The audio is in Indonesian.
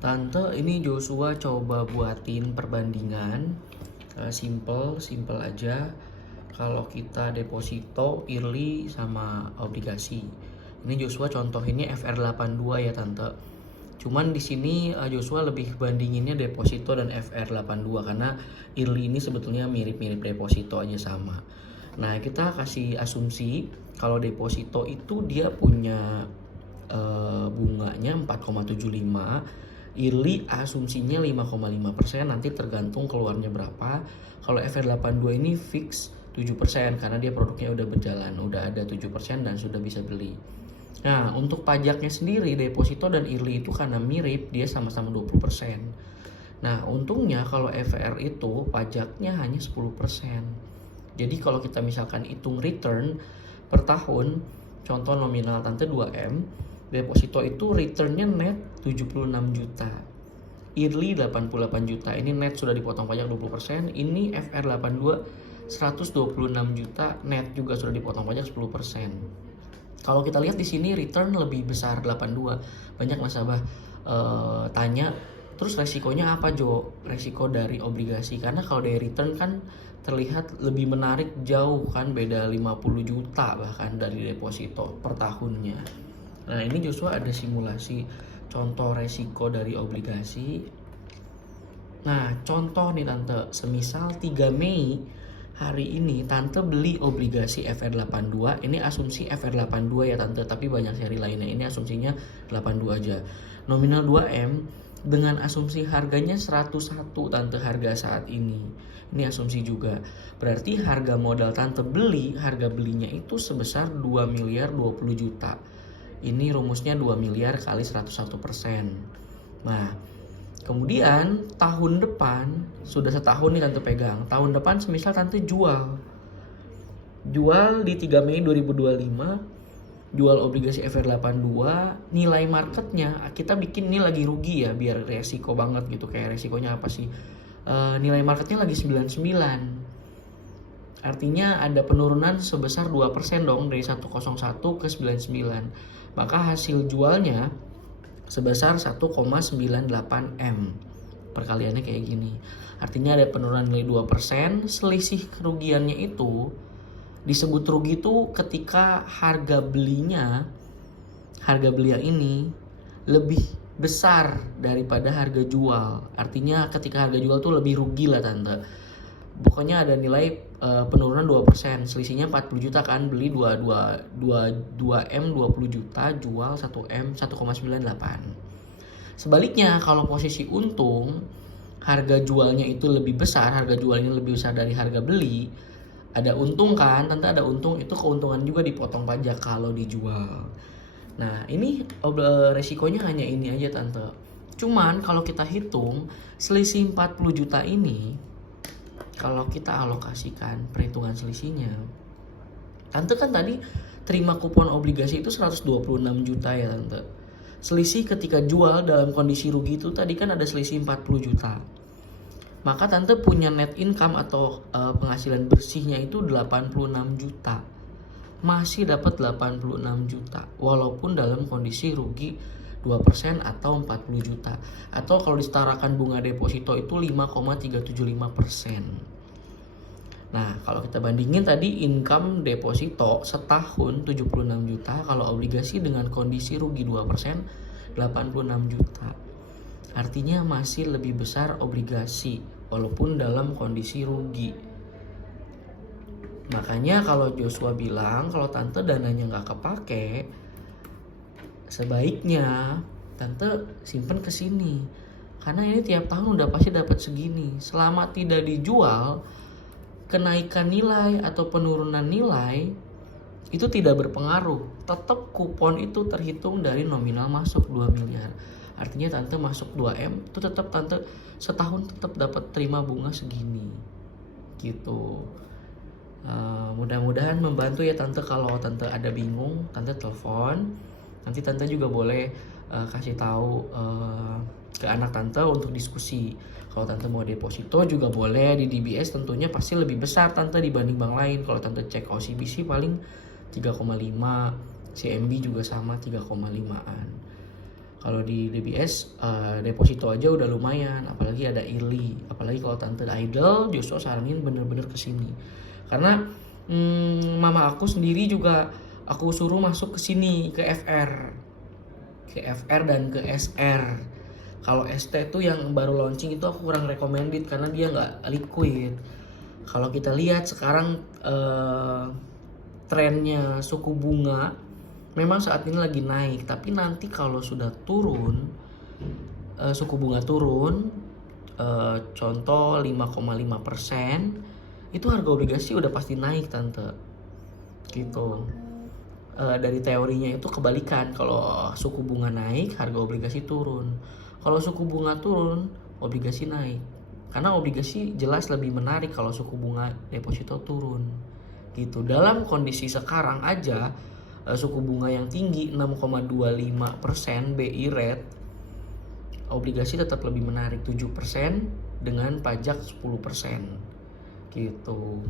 Tante, ini Joshua coba buatin perbandingan simple aja. Kalau kita deposito, yearly sama obligasi. Ini Joshua contohinnya FR82 ya Tante. Cuman di sini Joshua lebih bandinginnya deposito dan FR82 karena yearly ini sebetulnya mirip-mirip deposito aja sama. Nah, kita kasih asumsi kalau deposito itu dia punya bunganya 4,75, yearly asumsinya 5,5%, nanti tergantung keluarnya berapa. Kalau FR82 ini fix 7% karena dia produknya udah berjalan, udah ada 7% dan sudah bisa beli. Nah, untuk pajaknya sendiri deposito dan yearly itu karena mirip, dia sama-sama 20%. Nah, untungnya kalau FR itu pajaknya hanya 10%. Jadi kalau kita misalkan hitung return per tahun, contoh nominal Tante 2M, deposito itu returnnya net 76 juta, yearly 88 juta. Ini net sudah dipotong pajak 20%. Ini FR82 126 juta, net juga sudah dipotong pajak 10%. Kalau kita lihat di sini return lebih besar 82. Banyak nasabah tanya, terus resikonya apa Jo? Resiko dari obligasi. Karena kalau dari return kan terlihat lebih menarik jauh kan, beda 50 juta bahkan dari deposito per tahunnya. Nah, ini Joshua ada simulasi contoh resiko dari obligasi. Nah, contoh nih Tante, semisal 3 Mei hari ini Tante beli obligasi FR82. Ini asumsi FR82 ya Tante, tapi banyak seri lainnya. Ini asumsinya 82 aja. Nominal 2M dengan asumsi harganya 101 Tante, harga saat ini. Ini asumsi juga. Berarti harga modal Tante beli, harga belinya itu sebesar 2 miliar 20 juta. Ini rumusnya 2 miliar kali 101%. Nah, kemudian tahun depan, sudah setahun nih Tante pegang. Tahun depan semisal Tante jual di 3 Mei 2025, jual obligasi FR82, nilai marketnya, kita bikin ini lagi rugi ya, biar resiko banget gitu. Kayak resikonya apa sih? Nilai marketnya lagi 99. Artinya ada penurunan sebesar 2% dong, dari 101 ke 99. Maka hasil jualnya sebesar 1,98 M. Perkaliannya kayak gini. Artinya ada penurunan nilai 2%. Selisih kerugiannya itu disebut rugi itu ketika harga belinya ini lebih besar daripada harga jual. Artinya ketika harga jual tuh lebih rugi lah Tante. Pokoknya ada nilai penurunan 2%, selisihnya 40 juta kan, beli 2M 20 juta, jual 1M 1,98. Sebaliknya kalau posisi untung, harga jualnya itu lebih besar, harga jualnya lebih besar dari harga beli, ada untung kan, Tante ada untung, itu keuntungan juga dipotong pajak kalau dijual. Nah, ini resikonya hanya ini aja Tante. Cuman kalau kita hitung selisih 40 juta ini, kalau kita alokasikan perhitungan selisihnya, Tante kan tadi terima kupon obligasi itu 126 juta ya Tante. Selisih ketika jual dalam kondisi rugi itu tadi kan ada selisih 40 juta. Maka Tante punya net income atau penghasilan bersihnya itu 86 juta. Masih dapat 86 juta walaupun dalam kondisi rugi 2% atau 40 juta. Atau kalau disetarakan bunga deposito itu 5,375%. Nah, kalau kita bandingin tadi income deposito setahun 76 juta, kalau obligasi dengan kondisi rugi 2% 86 juta. Artinya masih lebih besar obligasi walaupun dalam kondisi rugi. Makanya kalau Joshua bilang kalau Tante dananya nggak kepake, sebaiknya Tante simpen ke sini. Karena ini tiap tahun udah pasti dapat segini. Selama tidak dijual, kenaikan nilai atau penurunan nilai itu tidak berpengaruh. Tetap kupon itu terhitung dari nominal masuk 2 miliar. Artinya Tante masuk 2M itu tetap Tante setahun tetap dapat terima bunga segini. Gitu. Mudah-mudahan membantu ya Tante. Kalau Tante ada bingung, Tante telepon. Nanti Tante juga boleh kasih tahu ke anak Tante untuk diskusi. Kalau Tante mau deposito juga boleh di DBS, tentunya pasti lebih besar Tante dibanding bank lain. Kalau Tante cek OCBC paling 3,5, CMB juga sama 3,5an. Kalau di DBS deposito aja udah lumayan, apalagi ada early, apalagi kalau tante idle justru saranin bener-bener kesini. Karena mama aku sendiri juga aku suruh masuk ke sini ke FR dan ke SR. Kalau ST tuh yang baru launching itu aku kurang recommended karena dia nggak liquid. Kalau kita lihat sekarang trennya suku bunga memang saat ini lagi naik, tapi nanti kalau sudah turun, suku bunga turun, contoh 5,5%, itu harga obligasi udah pasti naik tante, gitu. Dari teorinya itu kebalikan, kalau suku bunga naik, harga obligasi turun. Kalau suku bunga turun, obligasi naik. Karena obligasi jelas lebih menarik kalau suku bunga deposito turun, gitu. Dalam kondisi sekarang aja, suku bunga yang tinggi 6,25% BI rate, obligasi tetap lebih menarik 7% dengan pajak 10%, gitu.